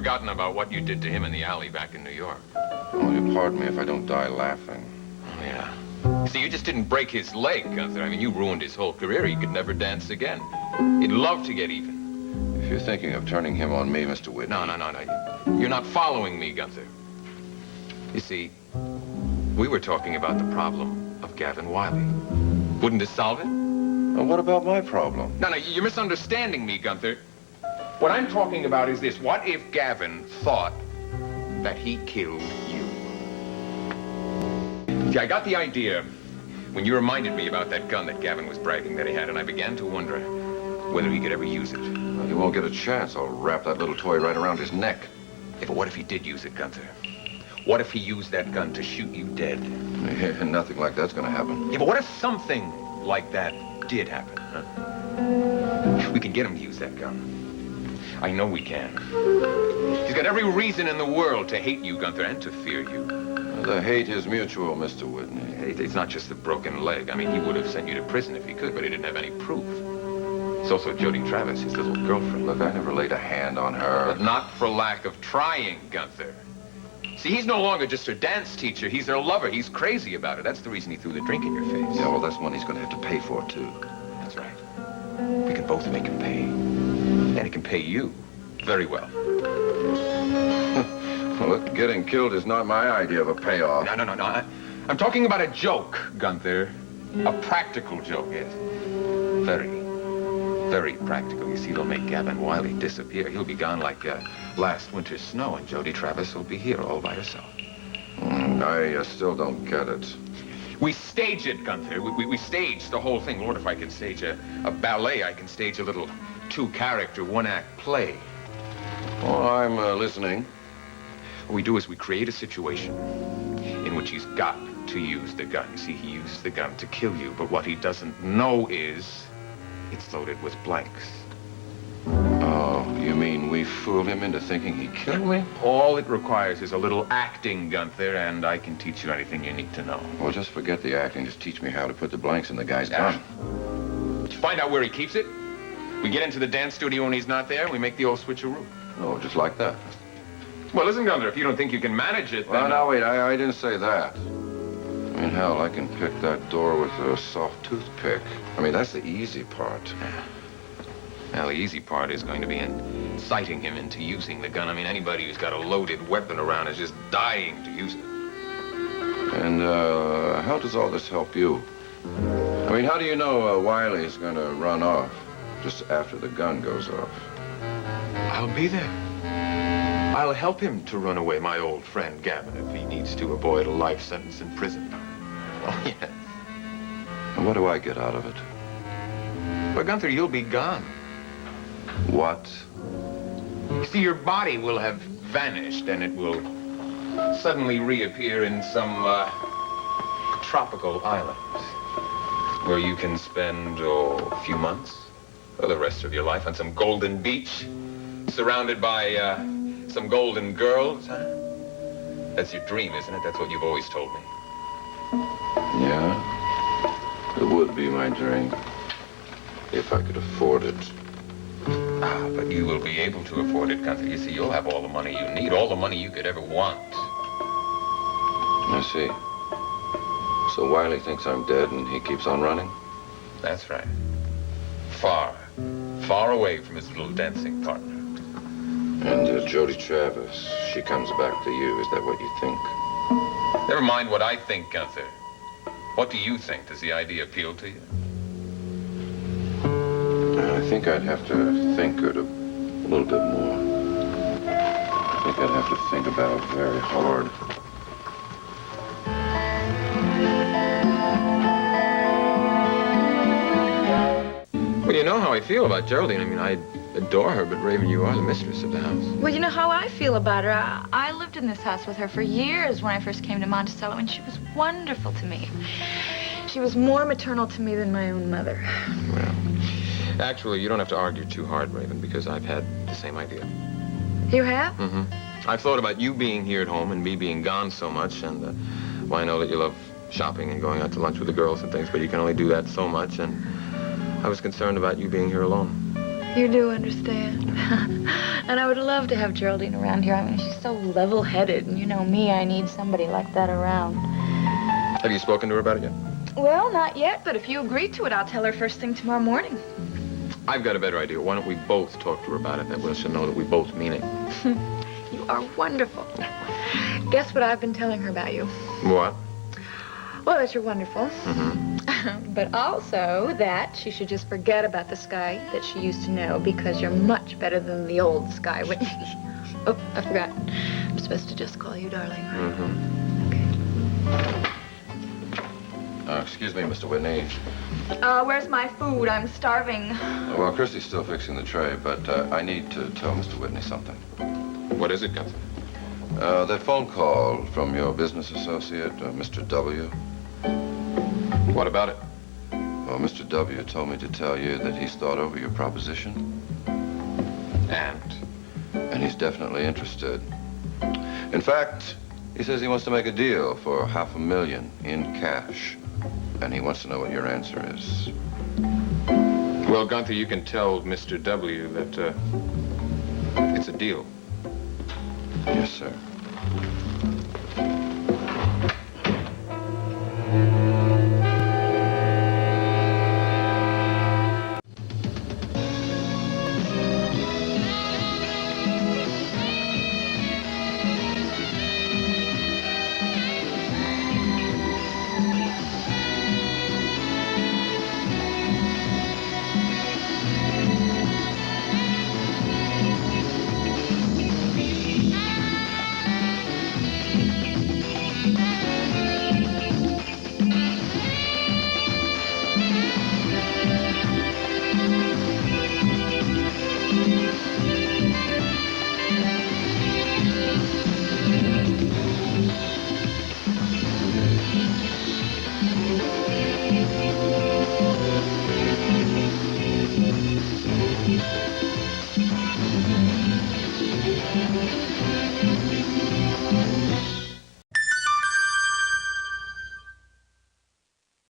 forgotten about what you did to him in the alley back in New York. Oh, you pardon me if I don't die laughing. Oh, yeah. See, you just didn't break his leg, Gunther. I mean, you ruined his whole career. He could never dance again. He'd love to get even. If you're thinking of turning him on me, Mr. Whitney... No. You're not following me, Gunther. You see, we were talking about the problem of Gavin Wiley. Wouldn't this solve it? Well, what about my problem? No, you're misunderstanding me, Gunther. What I'm talking about is this. What if Gavin thought that he killed you? See, I got the idea when you reminded me about that gun that Gavin was bragging that he had, and I began to wonder whether he could ever use it. Well, he won't get a chance. I'll wrap that little toy right around his neck. Yeah, but what if he did use it, Gunther? What if he used that gun to shoot you dead? Yeah, nothing like that's gonna happen. Yeah, but what if something like that did happen, huh? We can get him to use that gun. I know we can. He's got every reason in the world to hate you, Gunther, and to fear you. The hate is mutual, Mr. Whitney. It's not just the broken leg. I mean, he would have sent you to prison if he could, but he didn't have any proof. It's also Jody Travis, his little girlfriend. Look, I never laid a hand on her. But not for lack of trying, Gunther. See, he's no longer just her dance teacher. He's her lover. He's crazy about her. That's the reason he threw the drink in your face. Yeah, well, that's one he's going to have to pay for, too. That's right. We can both make him pay. And he can pay you very well. Well, look, getting killed is not my idea of a payoff. No. I'm talking about a joke, Gunther. A practical joke, yes. Very practical. You see, it'll make Gavin Wiley disappear. He'll be gone like last winter's snow, and Jody Travis will be here all by herself. I still don't get it. We stage it, Gunther. We stage the whole thing. Lord, if I can stage a ballet, I can stage a little two-character, one-act play. Oh, I'm listening. What we do is we create a situation in which he's got to use the gun. You see, he used the gun to kill you, but what he doesn't know is it's loaded with blanks. Oh, you mean we fool him into thinking he killed me? All it requires is a little acting, Gunther, and I can teach you anything you need to know. Well, just forget the acting. Just teach me how to put the blanks in the guy's gun. Find out where he keeps it. We get into the dance studio when he's not there, and we make the old switcheroo. Oh, just like that. Well, listen, Gunther, if you don't think you can manage it, then... Well, now, wait, I didn't say that. I mean, hell, I can pick that door with a soft toothpick. I mean, that's the easy part. Well, the easy part is going to be inciting him into using the gun. I mean, anybody who's got a loaded weapon around is just dying to use it. And, how does all this help you? I mean, how do you know Wiley's going to run off just after the gun goes off? I'll be there. I'll help him to run away, my old friend Gavin, if he needs to avoid a life sentence in prison. Oh, yes. And what do I get out of it? Well, Gunther, you'll be gone. What? You see, your body will have vanished, and it will suddenly reappear in some tropical island where you can spend, a few months or the rest of your life on some golden beach, surrounded by some golden girls, huh? That's your dream, isn't it? That's what you've always told me. Yeah, it would be my dream, if I could afford it. Ah, but you will be able to afford it, Gunther. You see, you'll have all the money you need, all the money you could ever want. I see. So Wiley thinks I'm dead and he keeps on running? That's right. Far away from his little dancing partner. And Jody Travis, she comes back to you. Is that what you think? Never mind what I think, Gunther. What do you think? Does the idea appeal to you? I think I'd have to think it a little bit more. I think I'd have to think about it very hard. Well, you know how I feel about Geraldine. I mean, I adore her, but Raven, you are the mistress of the house. Well, you know how I feel about her. I lived in this house with her for years when I first came to Monticello, and she was wonderful to me. She was more maternal to me than my own mother. Well, actually, you don't have to argue too hard, Raven, because I've had the same idea. You have? Mm-hmm. I've thought about you being here at home and me being gone so much, and, well, I know that you love shopping and going out to lunch with the girls and things, but you can only do that so much, and I was concerned about you being here alone. You do understand. And I would love to have Geraldine around here. I mean, she's so level-headed, and you know me, I need somebody like that around. Have you spoken to her about it yet? Well, not yet, but if you agree to it, I'll tell her first thing tomorrow morning. I've got a better idea. Why don't we both talk to her about it? That way she'll know that we both mean it. You are wonderful. Guess what I've been telling her about you? What? Well, that you're wonderful. Mm-hmm. But also that she should just forget about the Sky that she used to know, because you're much better than the old Sky, Whitney. Oh, I forgot. I'm supposed to just call you darling, right? Mm-hmm. Okay. Excuse me, Mr. Whitney. Where's my food? I'm starving. Well, Christy's still fixing the tray, but I need to tell Mr. Whitney something. What is it, Gunther? That phone call from your business associate, Mr. W. What about it? Well, Mr. W. told me to tell you that he's thought over your proposition. And he's definitely interested. In fact, he says he wants to make a deal for $500,000 in cash. And he wants to know what your answer is. Well, Gunther, you can tell Mr. W. that it's a deal. Yes, sir.